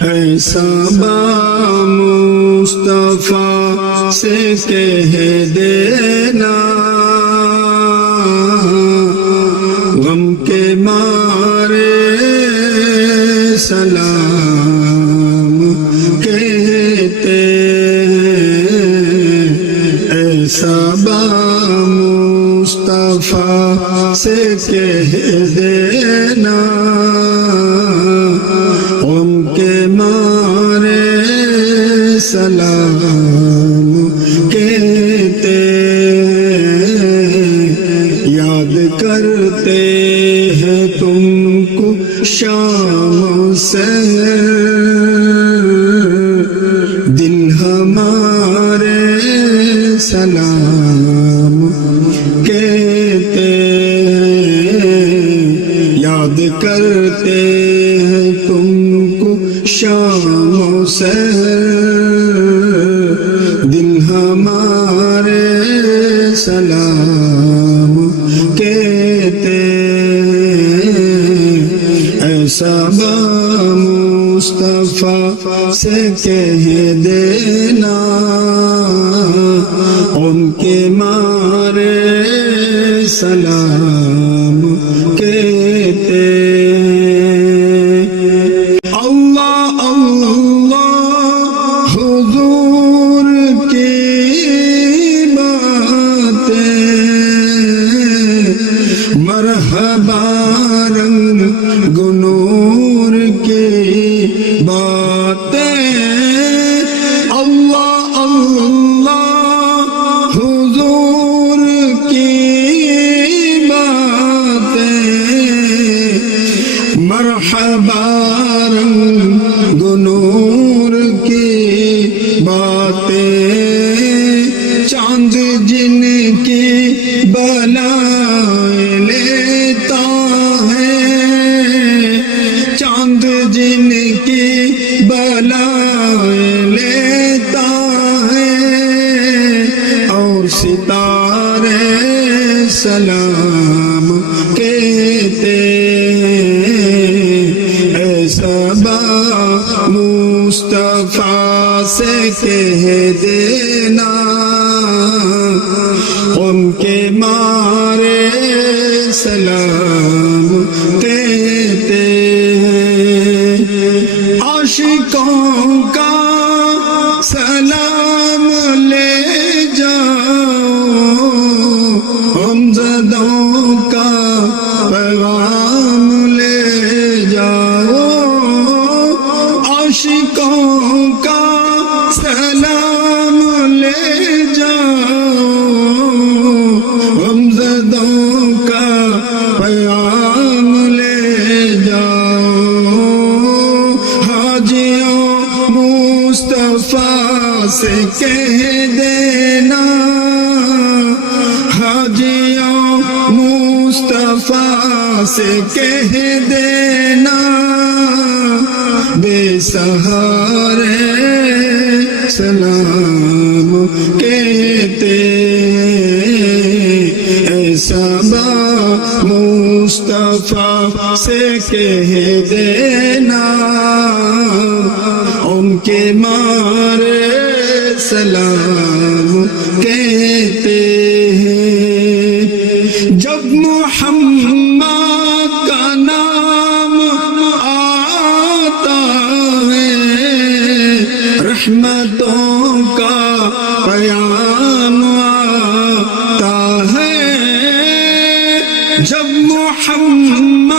ایسا با مصطفیٰ سے کہہ دینا غم کے مارے سلام کہتے ہیں ایسا با مصطفیٰ سے کہہ دینا غم کے مارے سلام کہتے یاد کرتے ہیں تم کو شام سے دل ہمارے سلام کہتے یاد کرتے ہیں تم کو شام سے دل ہمارے سلام کہتے ایسا با مصطفیٰ سے کہہ دینا ان کے مارے سلام کہتے اللہ اللہ حضور کی باتیں مرحبا رنگ گنور کی باتیں اللہ اللہ حضور کی باتیں مرحبا رنگ گنور کی باتیں چاند جن کی بلائیں لیتا ہے چاند جن کی بلائیں لیتا ہے اور ستارے سلام کہتے ایسا با مصطفیٰ سے کہہ دینا ان کے مارے سلام کہتے عاشقوں کا سلام لے جاؤ غمزدوں کا پیغام لے جاؤ عاشقوں کا سلام لے جاؤ غمزدوں کا پیغام لے جاؤ حاجیوں مصطفیٰ سے کہہ دینا حاجیوں مصطفیٰ سے کہہ دینا بے سہارے سلام کہتے ایسا با مصطفیٰ سے کہہ دینا ان کے مارے سلام کہتے ہیں جب محمد کا نام آتا ہے رحمتوں کا پیام آتا ہے جب محمد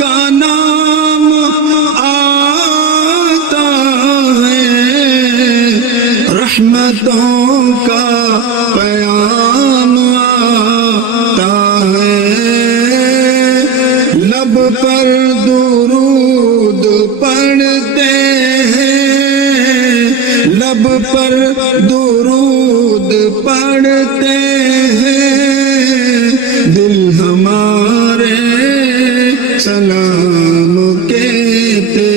کا نام آتا ہے رحمتوں کا پیام آتا ہے لب پر درود پڑھتے ہیں لب پر درود پڑھتے ہیں دل ہمارے سلام کہتے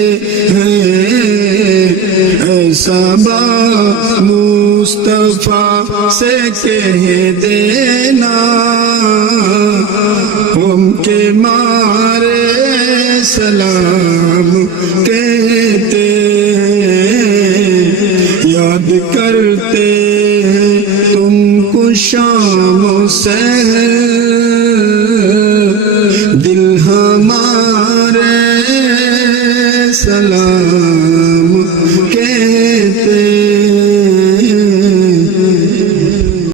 ہیں ایسا با مصطفیٰ سے کہہ دینا ان کے مارے سلام کہتے تم کو شام و سحر